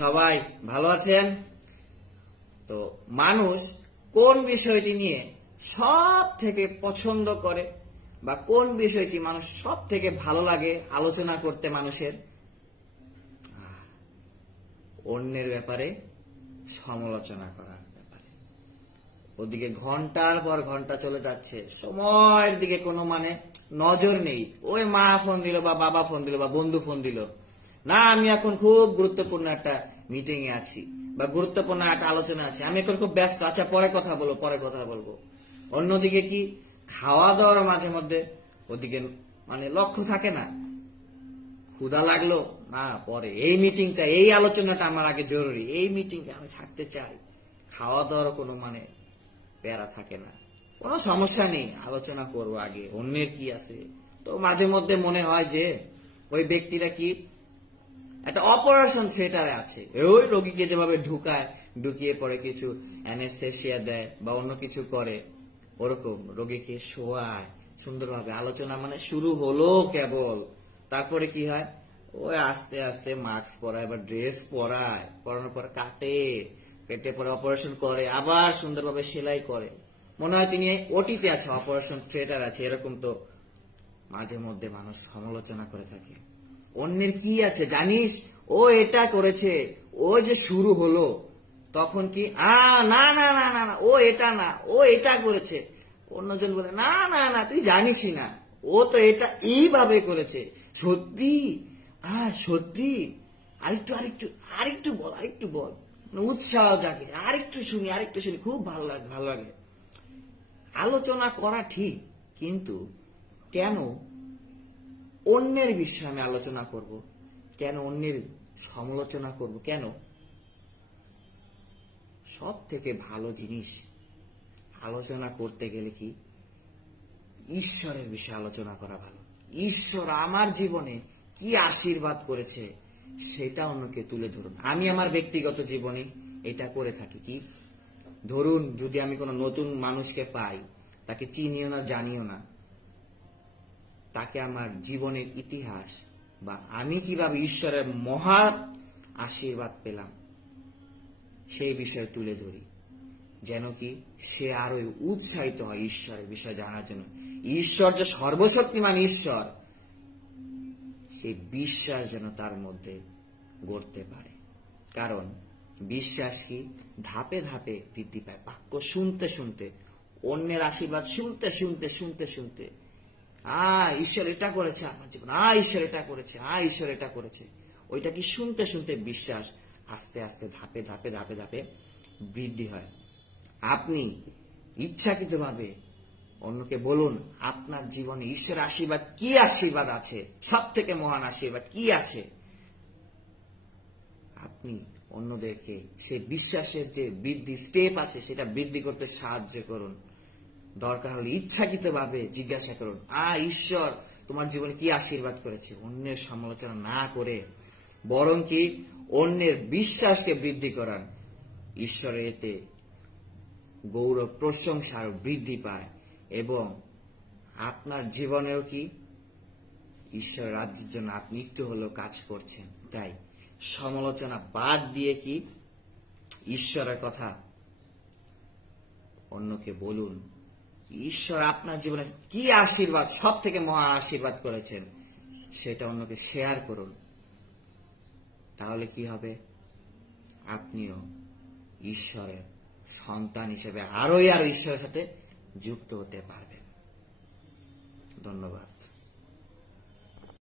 সবাই ভালো আছেন তো? মানুষ কোন বিষয়টি নিয়ে সব থেকে পছন্দ করে বা কোন বিষয়টি মানুষ সব থেকে ভালো লাগে আলোচনা করতে মানুষের? অন্যের ব্যাপারে সমালোচনা করার ব্যাপারে। ওদিকে ঘন্টার পর ঘন্টা চলে যাচ্ছে, সময়ের দিকে কোনো নজর নেই। ওই মা ফোন দিল বা বাবা ফোন দিল বা বন্ধু ফোন দিল, না আমি এখন খুব গুরুত্বপূর্ণ একটা মিটিং এ আছি বা গুরুত্বপূর্ণ একটা আলোচনা আছে, আমি এখন খুব ব্যস্ত, আচ্ছা পরে কথা বলবো। অন্যদিকে কি খাওয়া দাওয়ার মাঝে মধ্যে ওদিকে লক্ষ্য থাকে না, ক্ষুধা লাগলো না পরে, এই মিটিংটা এই আলোচনাটা আমার আগে জরুরি, এই মিটিংটা আমি থাকতে চাই। খাওয়া দাওয়ার কোনো প্যারা থাকে না, কোনো সমস্যা নেই, আলোচনা করবো আগে অন্যের কি আছে। তো মাঝে মধ্যে মনে হয় যে ওই ব্যক্তিরা কি একটা অপারেশন থিয়েটারে আছে, ওই রোগীকে যেভাবে ঢুকিয়ে পরে কিছু অ্যানেস্থেসিয়া দেয় বা অন্য কিছু করে, ওরকম রোগীকে শোয়ায় সুন্দরভাবে। আলোচনা শুরু হলো কেবল, তারপরে কি হয়, ওই আস্তে আস্তে মাস্ক পরায় বা ড্রেস পরায়, পরানোর পর কেটে পরে অপারেশন করে, আবার সুন্দরভাবে সেলাই করে। মনে হয় তিনি ওটিতে আছে, অপারেশন থিয়েটার আছে। এরকম তো মাঝে মধ্যে মানুষ সমালোচনা করে থাকে। অন্যের কি আছে জানিস, ও এটা করেছে, ও যে শুরু হলো তখন কি না না না না না ও এটা না, ও এটা করেছে। অন্যজন বলে না না না তুই জানিসই না, ও তো এটা এইভাবে করেছে। সত্যি? সত্যি? আরেকটু আরেকটু আরেকটু বল, উৎসাহ জাগে, আরেকটু শুনি খুব ভালো লাগে। আলোচনা করা ঠিক, কিন্তু কেন অন্যের বিষয়ে আমি আলোচনা করব? কেন অন্যের সমালোচনা করব? কেন? সব থেকে ভালো জিনিস আলোচনা করতে গেলে কি ঈশ্বরের বিষয়ে আলোচনা করা ভালো। ঈশ্বর আমার জীবনে কি আশীর্বাদ করেছে সেটা অন্যকে তুলে ধরুন। আমি আমার ব্যক্তিগত জীবনে এটা করে থাকি। কি ধরুন, যদি আমি কোনো নতুন মানুষকে পাই, তাকে চিনিও না জানিও না, তাকে আমার জীবনের ইতিহাস বা আমি কিভাবে ঈশ্বরের মহা আশীর্বাদ পেলাম সেই বিষয়ে তুলে ধরি, যেন কি সে আরো উৎসাহিত হয় ঈশ্বরের বিষয় জানার জন্য। ঈশ্বর যে সর্বশক্তিমান ঈশ্বর, সেই বিশ্বাস যেন তার মধ্যে গড়তে পারে। কারণ বিশ্বাস কি ধাপে ধাপে বৃদ্ধি পায়। বাক্য শুনতে শুনতে, অন্যের আশীর্বাদ শুনতে শুনতে ঈশ্বর এটা করেছে আমার জীবন, ঈশ্বর এটা করেছে, ওইটা কি শুনতে শুনতে বিশ্বাস আস্তে আস্তে ধাপে ধাপে বৃদ্ধি হয়। আপনি ইচ্ছাকৃতভাবে অন্যকে বলুন আপনার জীবনে ঈশ্বরের আশীর্বাদ আছে, সব থেকে মহান আশীর্বাদ কি আছে। আপনি অন্যদেরকে সেই বিশ্বাসের যে বৃদ্ধি স্টেপ আছে সেটা বৃদ্ধি করতে সাহায্য করুন। দরকার হলে ইচ্ছাকৃতভাবে জিজ্ঞাসা করুন, ঈশ্বর তোমার জীবনে কি আশীর্বাদ করেছে। অন্যের সমালোচনা না করে বরং কি অন্যের বিশ্বাসকে বৃদ্ধি করান। ঈশ্বরের এতে গৌরব প্রশংসা আরো বৃদ্ধি পায় এবং আপনার জীবনেও কি ঈশ্বরের রাজ্যের জন্য আপনি একটু হলেও কাজ করছেন। তাই সমালোচনা বাদ দিয়ে কি ঈশ্বরের কথা অন্যকে বলুন। ঈশ্বর আপনার জীবনে কি আশীর্বাদ, সব থেকে মহা আশীর্বাদ করেছেন, সেটা অন্যকে শেয়ার করুন। তাহলে কি হবে, আপনিও ঈশ্বরের সন্তান হিসেবে আরো ঈশ্বরের সাথে যুক্ত হতে পারবেন। ধন্যবাদ।